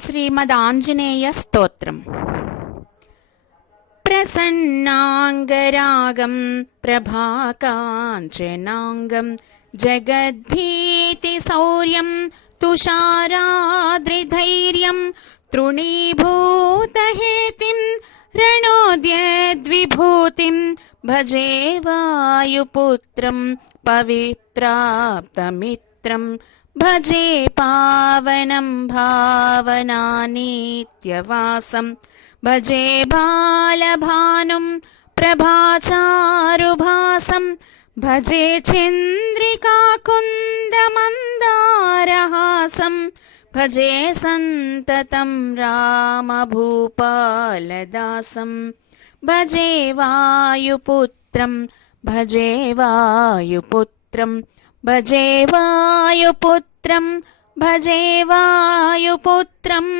श्रीमदाञ्जनेयस्तोत्रम् प्रसन्नाङ्गरागं प्रभाकाञ्चनाङ्गं जगद्भीतिशौर्यं तुषाराद्रिधैर्यं तृणीभूतहेतिं रणोद्यद्विभूतिं भजे वायुपुत्रं पवित्राप्तमित्रम् भजे पावनं भावनानित्यवासं। भजे बालभानुं प्रभाचारुभासं। भजे चन्द्रिकाकुन्दमन्दारहासं। भजे सन्ततं रामभूपालदासं। भजे वायुपुत्रं भजे वायुपुत्रम् भजे वायुपुत्रं भजे वायुपुत्रम्।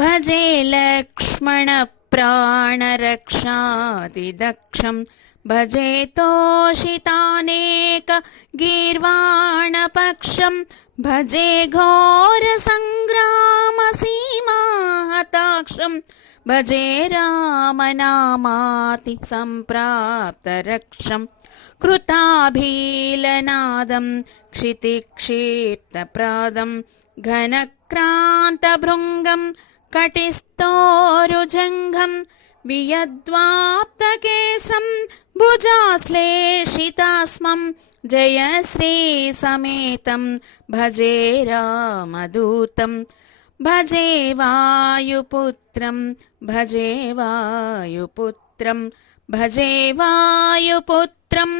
भजे लक्ष्मणप्राणरक्षातिदक्षं भजे तोषितानेकगीर्वाणपक्षं भजे घोरसङ्ग्रामसीमाहताक्षं भजे रामनामाति सम्प्राप्तरक्षम्। कृताभीलनादं क्षितिक्षीप्तप्रादं घनक्रान्तभृङ्गं कटिस्तोरुजङ्घं वियद्वाप्तकेशं भुजाश्लेषितास्मं जयश्रीसमेतं भजे रामदूतं भजे वायुपुत्रं भजे वायुपुत्रम् भजे वायुपुत्रं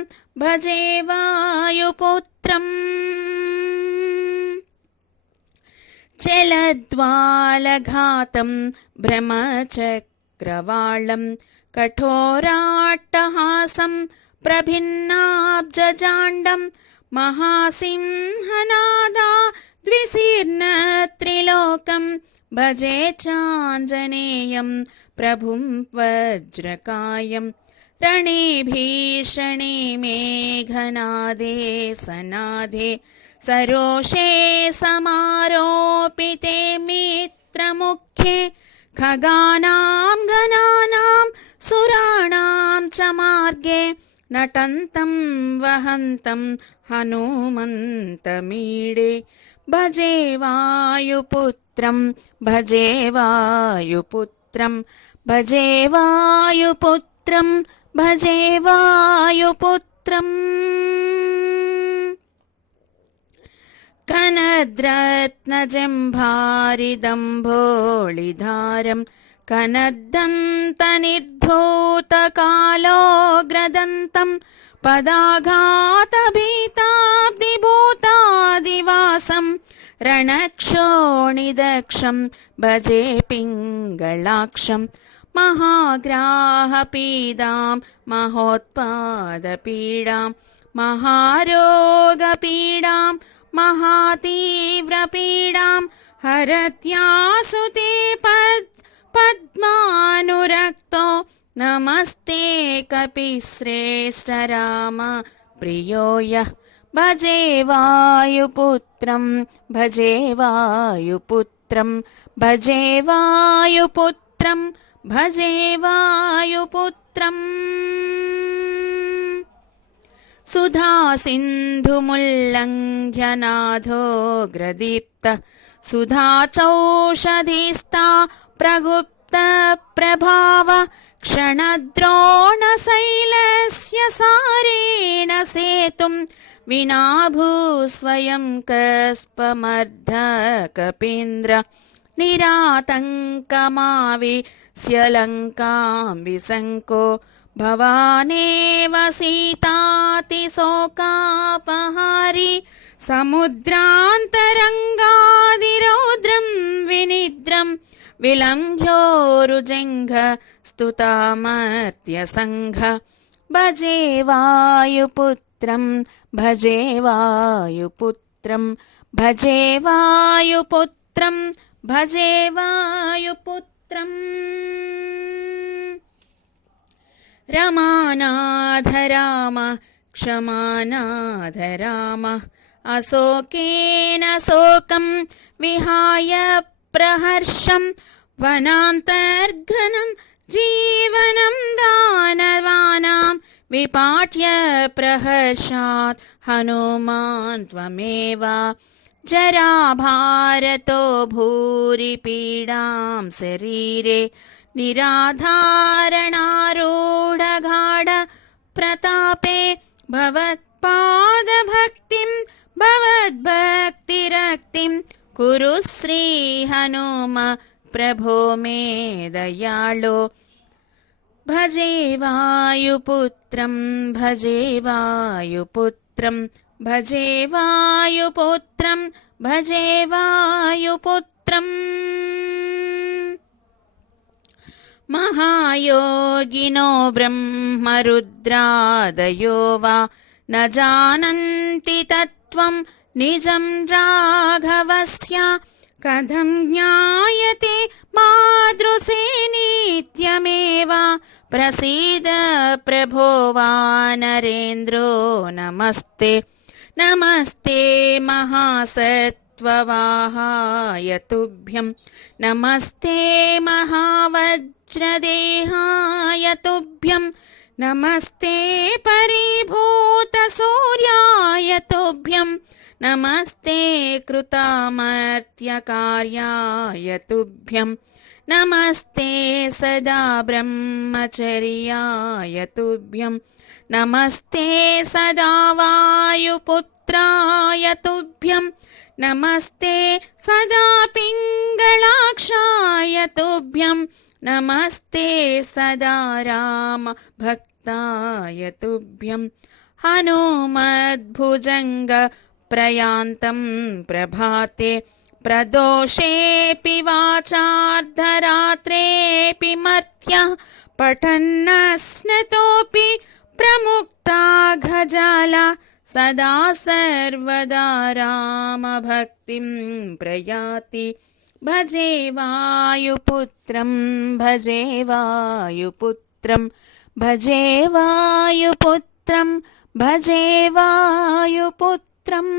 भजे वायुपुत्रम् चलद्वालघातं भ्रमचक्रवाळं कठोराट्टहासं प्रभिन्नाब्जजाण्डं महासिंहनादा द्विशीर्णत्रिलोकं भजे चाञ्जनेयं। प्रभुं वज्रकायम् रणे भीषणे मेघनादे सनादे। सरोषे समारोपिते मित्रमुख्ये। खगानां गणानां सुराणां च मार्गे। नटन्तं वहन्तं हनुमन्तमीडे भजे वायुपुत्रं भजे वायुपुत्रं भजे वायुपुत्रं भजे वायुपुत्रम् कनद्रत्नजम्भारिदम्भोळिधारं कनद्दन्तनिर्धूतकालोऽग्रदन्तं पदाघातभीताब्दिभूतादिवासं रणक्षोणिदक्षं भजे पिङ्गलाक्षम् महाग्राहपीडां महोत्पादपीडां महारोगपीडां महातीव्रपीडां हरत्यासु ते पद् पद्मानुरक्तो नमस्ते कपिश्रेष्ठराम प्रियो यः भजे वायुपुत्रं भजे वायुपुत्रं भजे वायुपुत्रम् भजे वायुपुत्रम्। सुधासिन्धुमुल्लङ्घ्यनाथोऽग्रदीप्त सुधा चौषधिस्ता प्रगुप्तप्रभाव क्षणद्रोणशैलस्य सारेण सेतुं विना भूस्वयं कस्पमर्धकपीन्द्र निरातङ्कमावि स्यलङ्कां विसङ्को भवानेव सीतातिशोकापहारि समुद्रान्तरङ्गादिरौद्रं विनिद्रं विलङ्घ्योरुजङ्घ स्तुतामर्त्यसङ्घ भजे वायुपुत्रं भजे वायुपुत्रं भजे वायुपुत्रं भजे वायुपुत्रम्। रमानाथ राम क्षमानाथ राम अशोकेन शोकं विहाय प्रहर्षं वनान्तर्घनं जीवनं दानवानां विपाट्य प्रहर्षात् हनुमान् त्वमेव जराभारतो भूरि पीडां शरीरे निराधारणारूढगाढ प्रतापे भवत्पादभक्तिं भवद्भक्तिरक्तिं कुरु श्रीहनुम प्रभो मे दयाळो भजे वायुपुत्रं भजे वायुपुत्रं भजे वायुपुत्रं भजे वायुपुत्रम् महायोगिनो ब्रह्मरुद्रादयो वा न जानन्ति तत्त्वं निजं राघवस्य कथं ज्ञायते मादृशे नित्यमेव प्रसीद प्रभो वानरेन्द्रो नमस्ते। नमस्ते महासत्त्ववाहाय तुभ्यं। नमस्ते महावज्रदेहाय तुभ्यं। नमस्ते परिभूतसूर्याय तुभ्यं। नमस्ते कृतामर्त्यकार्याय तुभ्यं। नमस्ते सदा ब्रह्मचर्याय तुभ्यं। नमस्ते सदा वायुपुत्राय तुभ्यं। नमस्ते सदा पिङ्गलाक्षाय तुभ्यं। नमस्ते सदा रामभक्ताय तुभ्यं। हनुमद्भुजङ्ग प्रयान्तं प्रभाते प्रदोषेऽपि वाचार्धरात्रेऽपि मर्त्यः पठन्नस्नतोऽपि प्रमुक्ता घजाला सदा सर्वदा रामभक्तिं प्रयाति। भजे वायुपुत्रं भजे वायुपुत्रं भजे वायुपुत्रं भजे वायुपुत्रम्